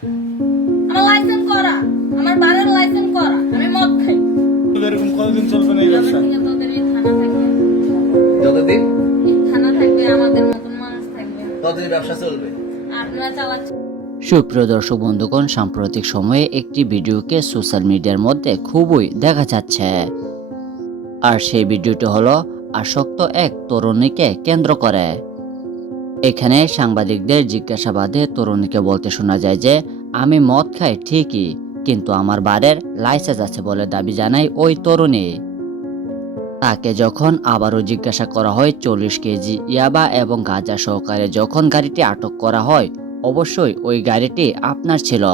আমার লাইসেন্স করা। আমার বারের লাইসেন্স করা। আমি মদ খাই। এরকম কতদিন চলবে না এই ব্যবসা? যতদিন? থানা থাকবে আমাদের মতন মানুষ থাকবে। ততদিন ব্যবসা চলবে? সুপ্রিয় দর্শক বন্ধুগণ সাম্প্রতিক সময়ে একটি ভিডিওকে সোশ্যাল মিডিয়ার মধ্যে খুবই দেখা যাচ্ছে। আর সেই ভিডিওটি হলো আসক্ত এক তরুণীকে কেন্দ্র করে। এখানে সাংবাদিকদের জিজ্ঞাসাবাদে তরুণীকে বলতে শোনা যায় যে, আমি মদ খাই, ঠিকই, কিন্তু আমার বারের লাইসেন্স আছে বলে দাবি জানায় ওই তরুণী। তাকে যখন আবারও জিজ্ঞাসা করা হয়, চল্লিশ কেজি ইয়াবা এবং গাঁজা সহকারে যখন গাড়িটি আটক করা হয়, অবশ্যই ওই গাড়িটি আপনার ছিল।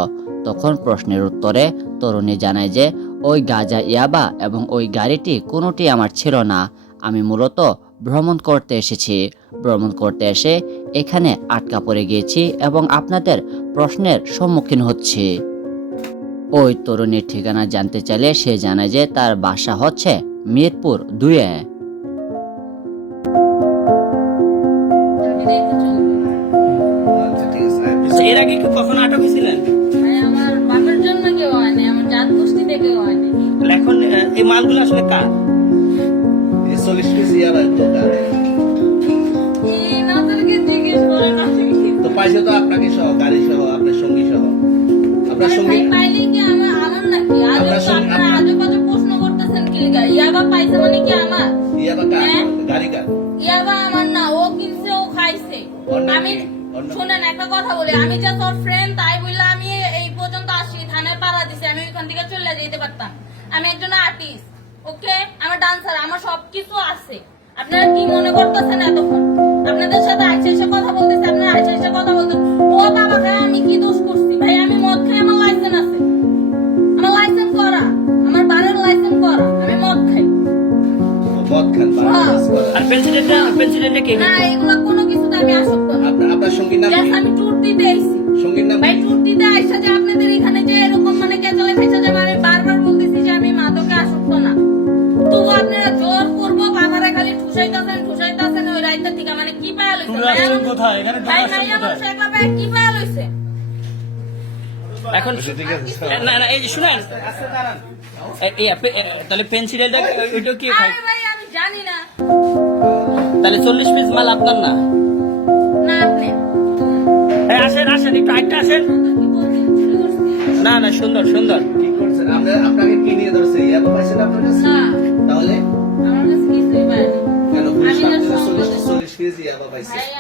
তখন প্রশ্নের উত্তরে তরুণী জানায় যে, ওই গাঁজা ইয়াবা এবং ওই গাড়িটি কোনোটি আমার ছিল না। আমি মূলত ভ্রমণ করতে এসেছি। ভ্রমণ করতে এসে এখানে আটকা পড়ে গিয়েছি এবং আপনাদের প্রশ্নের সম্মুখীন হচ্ছি। ওই তরুণীর ঠিকানা জানতে চাইলে সে জানায় যে তার বাসা হচ্ছে মিরপুর দুয়ে। আচ্ছা ঠিক আছে এর আগে কি কখনো আটক হয়েছিলেন? আমার বাপের জন্য কেউ হয়নি আমার জাত গোষ্ঠী থেকে হয়নি এখন এই মালগুলো আসলে কার? চল্লিশ কেজি আবার তো পাইছে তো আপনাকে সহ গাড়ি সহ আপনার সঙ্গী সহ। আপনার সঙ্গী ইয়াবা পাইছে মানে কি আমার? হ্যাঁ? গাড়ি কার? ইয়াবা আমার না ও কিনছে ও খাইছে। আমি কি? ওর নাম- শুনেন একটা কথা বলি। আমি যে তোর ফ্রেন্ড তাই বললে আমি এই পর্যন্ত আসি। থানায় পাড়া দিছি আমি ওইখান থেকে চলে যেতে পারতাম। আমি একজন আর্টিস্ট ওকে? আমার ডান্সার আমার সবকিছু আছে। আপনারা কি মনে করতেছেন এতক্ষণ? আপনাদের সাথে আইসা এসে কথা বলতেছে আপনারা আইসা এসে কথা বলতেছেন। ও বাবা খায় আমি কি দোষ করছি? ভাই আমি মদ খাই আমার লাইসেন্স আছে। আমার লাইসেন্স করা। আমার বারের লাইসেন্স করা। আমি মদ খাই। মদ খান বা হ্যাঁ। নামাজ পড়েন। আর পেন্সিলটা পেন্সিলটা কে? না এগুলো কোনো কিছুতে আমি আসক্ত না। আপনার আপনার সঙ্গীর নাম আমি ট্যুর দিতে আইছি। সঙ্গীর নাম ভাই কি? দিতে আইসা যে আপনাদের এখানে যে এরকম মানে কেচলে ঠুসাইতাছেন ঠুসাইতাছেন ওই রাইতের থেকে মানে কি পায়া লইছে? তোমরা আসছেন কোথায়? এখানে ভাই মাইয়া মানুষ একলা ভাই কি পায়া লইছে? এখন না না এই যে শুনেন। এ- এই আপে- এ, তাহলে পেন্সিলটা ওইটা কি খায় ভাই আমি জানি না। তাহলে চল্লিশ পিস মাল আপনার না? না আপনি? এই আসেন আসেন একটু আটটা আসেন। না না সুন্দর সুন্দর। কি করছেন? আপনাকে কি নিয়ে ধরছে? ইয়া পাইছেন আপনার কাছে। না তাহলে আমার কাছে কিছুই